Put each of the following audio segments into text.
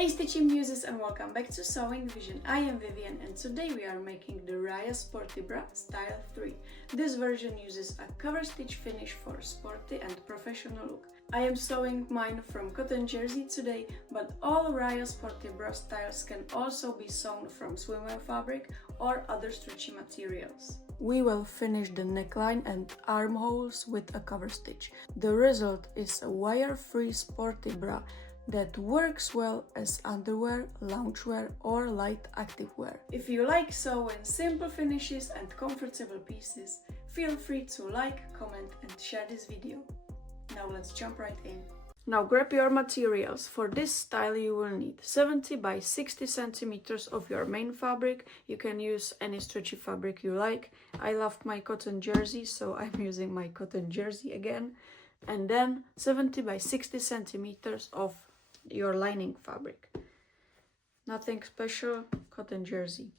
Hey stitching muses and welcome back to Sewing Vision. I am Vivian and today we are making the RAYA Sporty Bra Style 3. This version uses a cover stitch finish for sporty and professional look. I am sewing mine from cotton jersey today, but all RAYA Sporty Bra styles can also be sewn from swimwear fabric or other stretchy materials. We will finish the neckline and armholes with a cover stitch. The result is a wire-free sporty bra that works well as underwear, loungewear or light activewear. If you like sewing simple finishes and comfortable pieces, feel free to like, comment and share this video. Now let's jump right in. Now grab your materials. For this style you will need 70 by 60 centimeters of your main fabric. You can use any stretchy fabric you like. I loved my cotton jersey, so I'm using my cotton jersey again. And then 70 by 60 centimeters of your lining fabric. Nothing special, cotton jersey.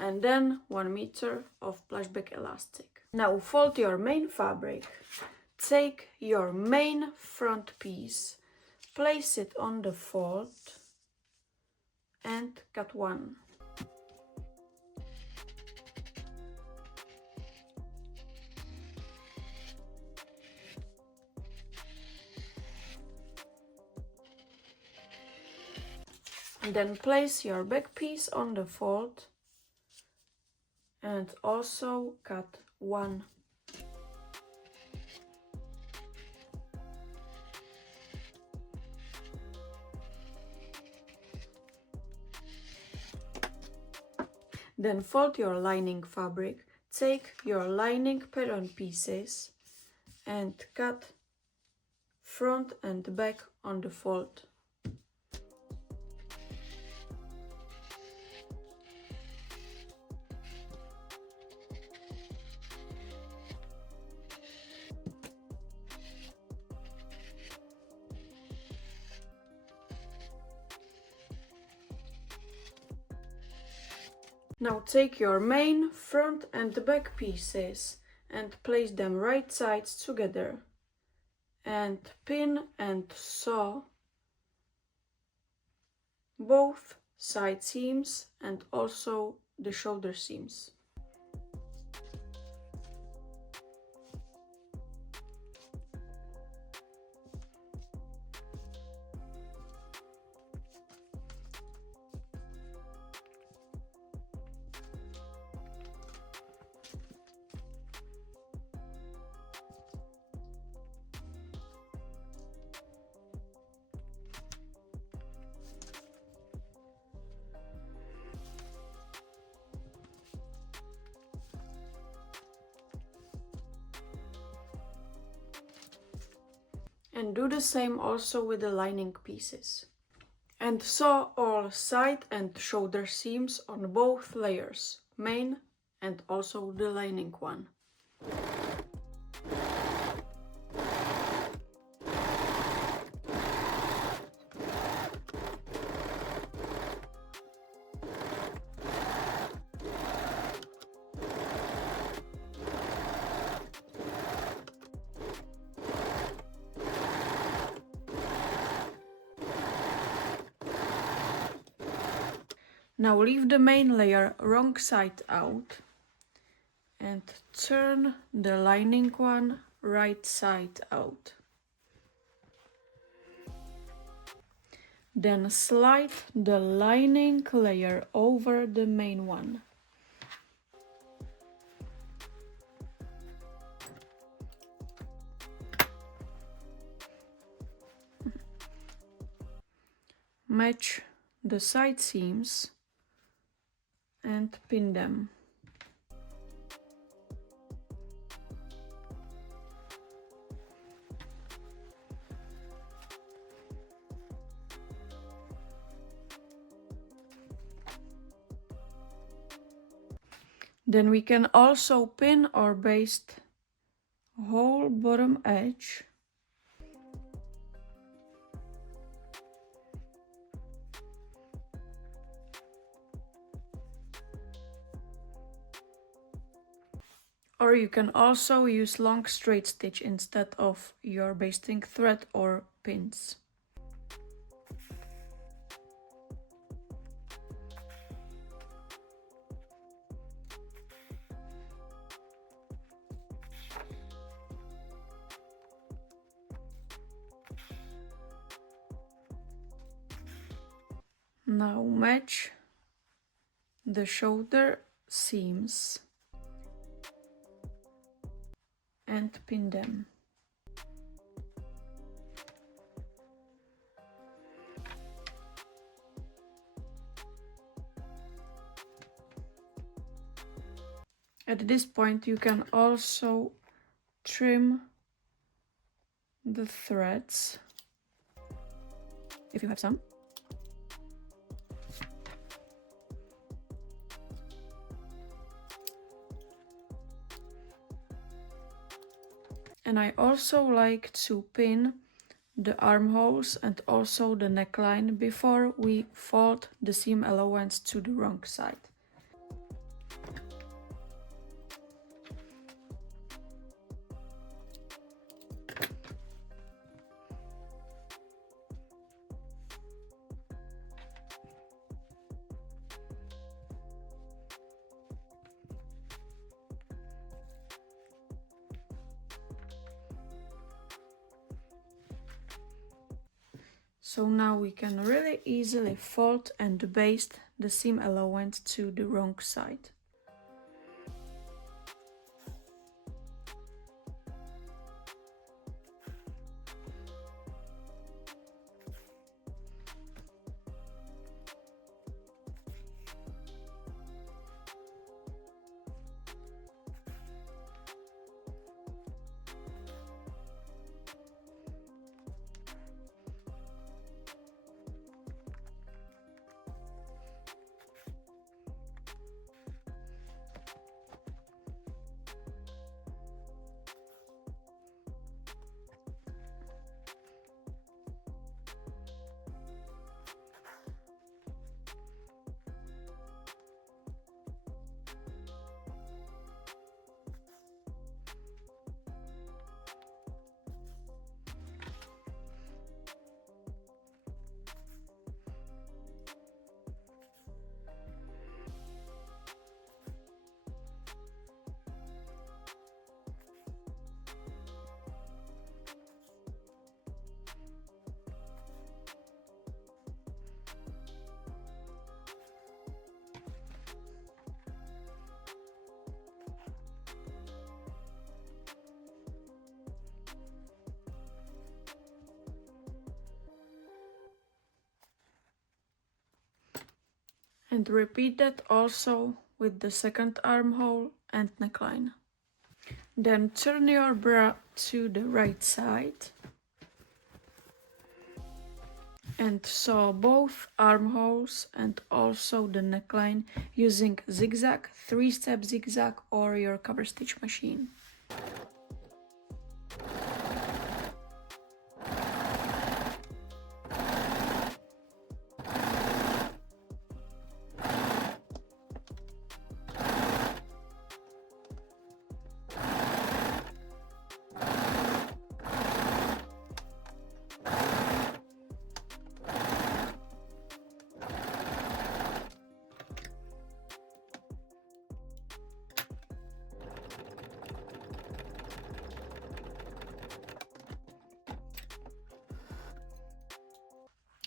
And then 1 meter of plushback elastic. Now fold your main fabric. Take your main front piece, place it on the fold and cut one. And then place your back piece on the fold and also cut one. Then fold your lining fabric. Take your lining pattern pieces and cut front and back on the fold. Now take your main, front and back pieces and place them right sides together and pin and sew both side seams and also the shoulder seams. And do the same also with the lining pieces. And sew all side and shoulder seams on both layers, main and also the lining one. Now leave the main layer wrong side out and turn the lining one right side out. Then slide the lining layer over the main one. Match the side seams and pin them. Then we can also pin or baste whole bottom edge . Or you can also use long straight stitch instead of your basting thread or pins. Now match the shoulder seams and pin them. At this point you can also trim the threads if you have some. And I also like to pin the armholes and also the neckline before we fold the seam allowance to the wrong side. So now we can really easily fold and baste the seam allowance to the wrong side. And repeat that also with the second armhole and neckline. Then turn your bra to the right side and sew both armholes and also the neckline using zigzag, 3-step zigzag or your cover stitch machine.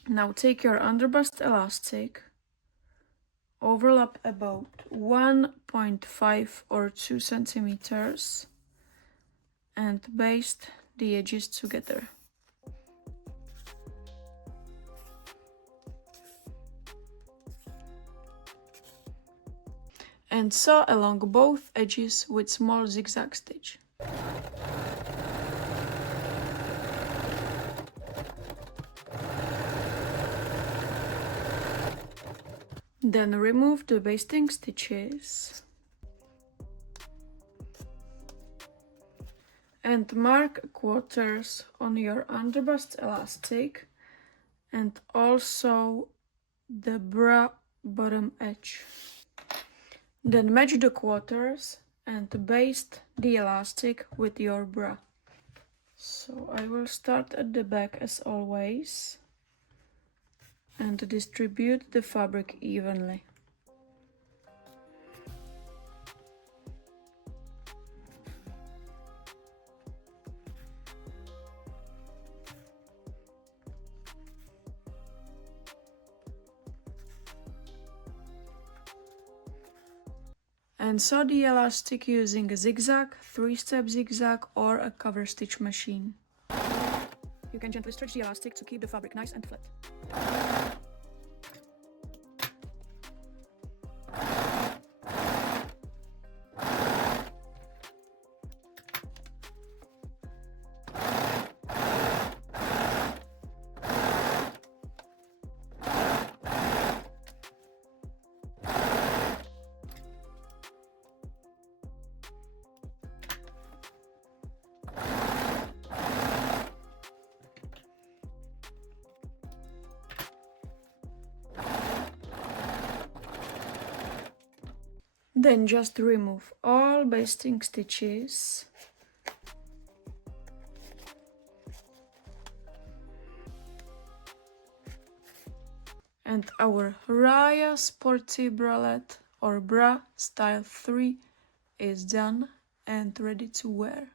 Now take your underbust elastic, overlap about 1.5 or 2 centimeters and baste the edges together. And sew along both edges with small zigzag stitch. Then remove the basting stitches and mark quarters on your underbust elastic and also the bra bottom edge. Then match the quarters and baste the elastic with your bra. So I will start at the back as always and distribute the fabric evenly. and sew the elastic using a zigzag, 3-step zigzag or a cover stitch machine. You can gently stretch the elastic to keep the fabric nice and flat. Then just remove all basting stitches and our RAYA Sporty Bralette or Bra Style 3 is done and ready to wear.